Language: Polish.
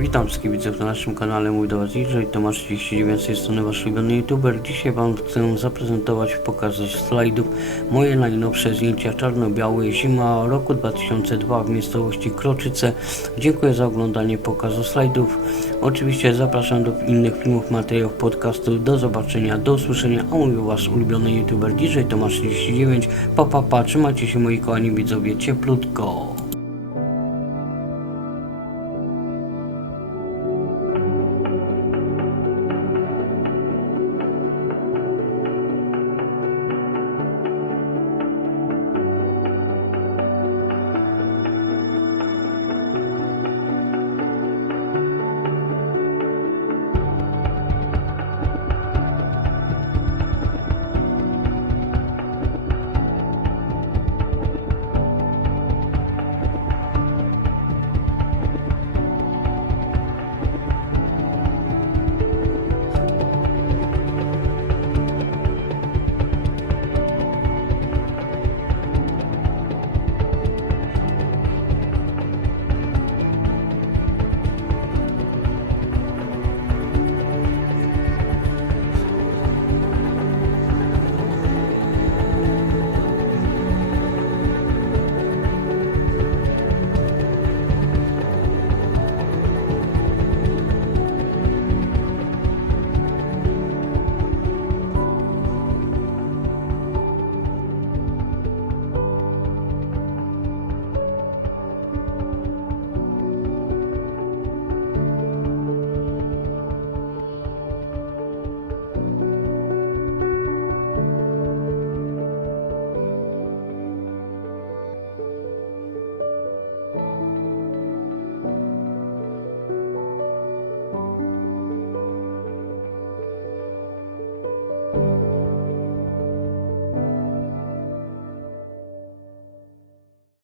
Witam wszystkich widzów na naszym kanale Mój do Was DJ, Tomasz 39 z tej strony Wasz ulubiony YouTuber. Dzisiaj Wam chcę zaprezentować pokazać slajdów moje najnowsze zdjęcia czarno-białe zima roku 2002 w miejscowości Kroczyce. Dziękuję za oglądanie pokazu slajdów. Oczywiście zapraszam do innych filmów, materiałów, podcastów. Do zobaczenia, do usłyszenia, a mówił Wasz ulubiony YouTuber DJ Tomasz 39. Pa pa pa, trzymajcie się moi kochani widzowie cieplutko.